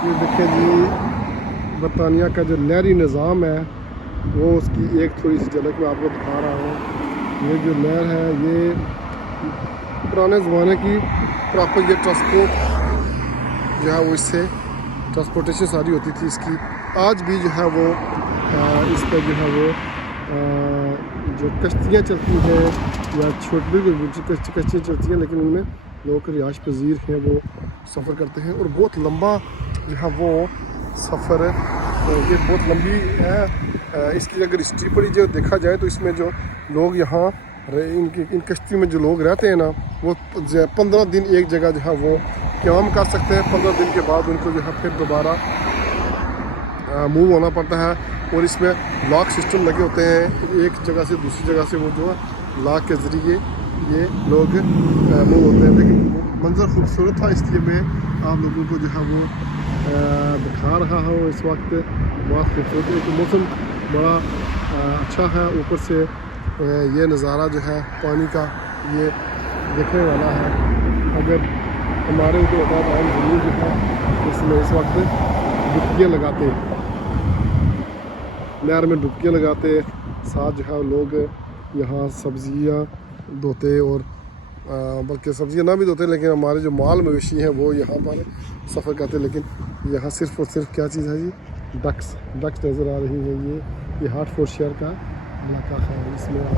ये देखें जी, बरतानिया का जो नहरी निज़ाम है वो उसकी एक थोड़ी सी झलक मैं आपको दिखा रहा हूँ। ये जो नहर है ये पुराने ज़माने की प्रॉपर ये ट्रांसपोर्ट जो है वो इससे ट्रांसपोर्टेशन सारी होती थी इसकी। आज भी जो है वो इस पर जो है वो जो कश्तियाँ चलती हैं या छोटी कश्तियाँ चलती हैं, लेकिन उनमें लोग रिहाइश पजीर हैं वो सफ़र करते हैं। और बहुत लंबा जो है वो सफ़र ये बहुत लंबी है। इसकी अगर हिस्ट्री पढ़ी जो देखा जाए तो इसमें जो लोग यहाँ इन कश्ती में जो लोग रहते हैं ना, वो 15 दिन एक जगह जो है वो क़याम कर सकते हैं। 15 दिन के बाद उनको जो है फिर दोबारा मूव होना पड़ता है। और इसमें लॉक सिस्टम लगे होते हैं, एक जगह से दूसरी जगह से वो जो है लॉक के ज़रिए ये लोग मूव होते हैं। लेकिन मंज़र खूबसूरत था, इसलिए मैं आप लोगों को जो है वो दिखा रहा हूँ। इस वक्त बहुत खूबसूरत है, तो मौसम बड़ा अच्छा है। ऊपर से ये नज़ारा जो है पानी का ये देखने वाला है। अगर हमारे ऊपर आम ज़मीन जो है इसमें इस वक्त डुबकियाँ लगाते हैं, नहर में डुबकियाँ लगाते, साथ जो है लोग यहाँ सब्ज़ियाँ धोते और बल्कि सब्ज़ियाँ ना भी धोते, लेकिन हमारे जो माल मवेशी हैं वो यहाँ पर सफ़र करते। लेकिन यहाँ सिर्फ़ और सिर्फ क्या चीज़ है जी, डक्स नज़र आ रही है। ये हार्टफोर्डशायर का इलाका है, इसमें आप